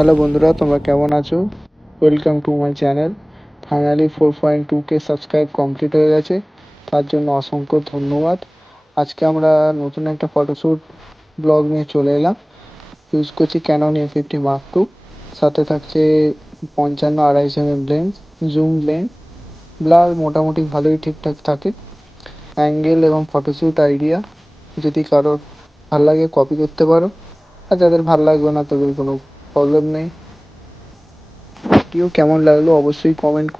হ্যালো বন্ধুরা, তোমরা কেমন আছো? Welcome to my channel. Finally 4.2K subscribe complete হয়ে গেছে, তার জন্য অসংখ্য ধন্যবাদ। আজকে আমরা নতুন একটা ফটোশ্যুট ব্লগ নিয়ে চলে এলাম। ইউজ করছি ক্যানন A50 Mark II, সাথে থাকছে 55-2.5 লেন্স, জুম লেন্স, ব্লার মোটামুটি ভালোই ঠিকঠাক থাকে। অ্যাঙ্গেল এবং ফটোশ্যুট আইডিয়া যদি কারোর ভাল লাগে কপি করতে পারো, আর যাদের ভাল লাগবে না তাদের কোনো প্রবলেম নেই। ভিডিও কেমন লাগলো অবশ্যই কমেন্ট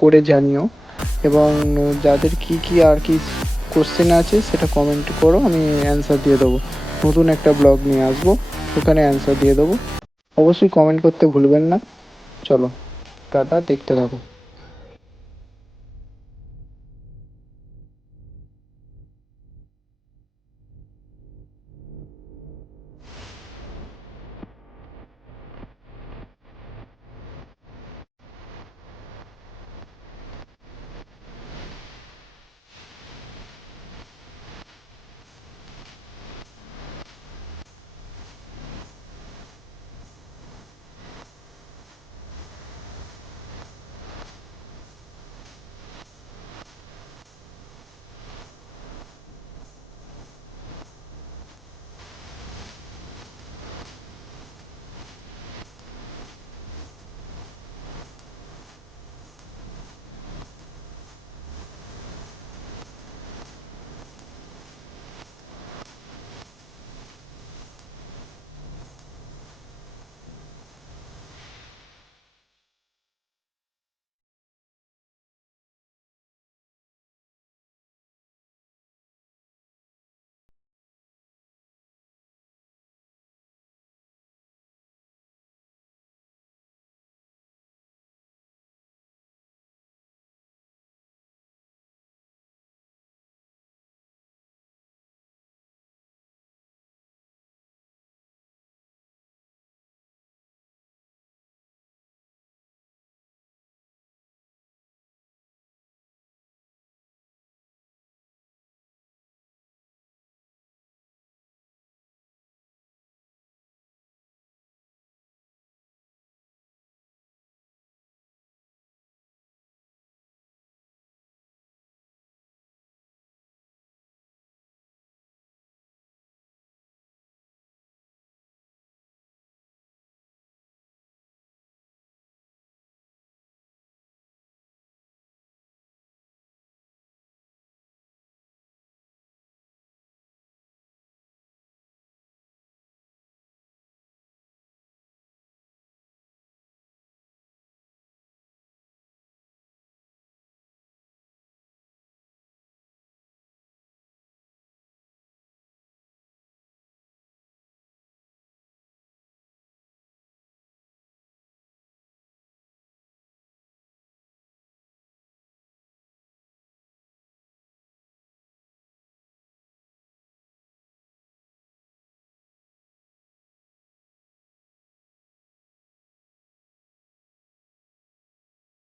করে জানিও, এবং যাদের কি আর কি কোশ্চেন আছে সেটা কমেন্ট করো, আমি অ্যান্সার দিয়ে দেবো। নতুন একটা ব্লগ নিয়ে আসবো, ওখানে অ্যান্সার দিয়ে দেবো। অবশ্যই কমেন্ট করতে ভুলবেন না। চলো, টাটা, দেখতে থাকো।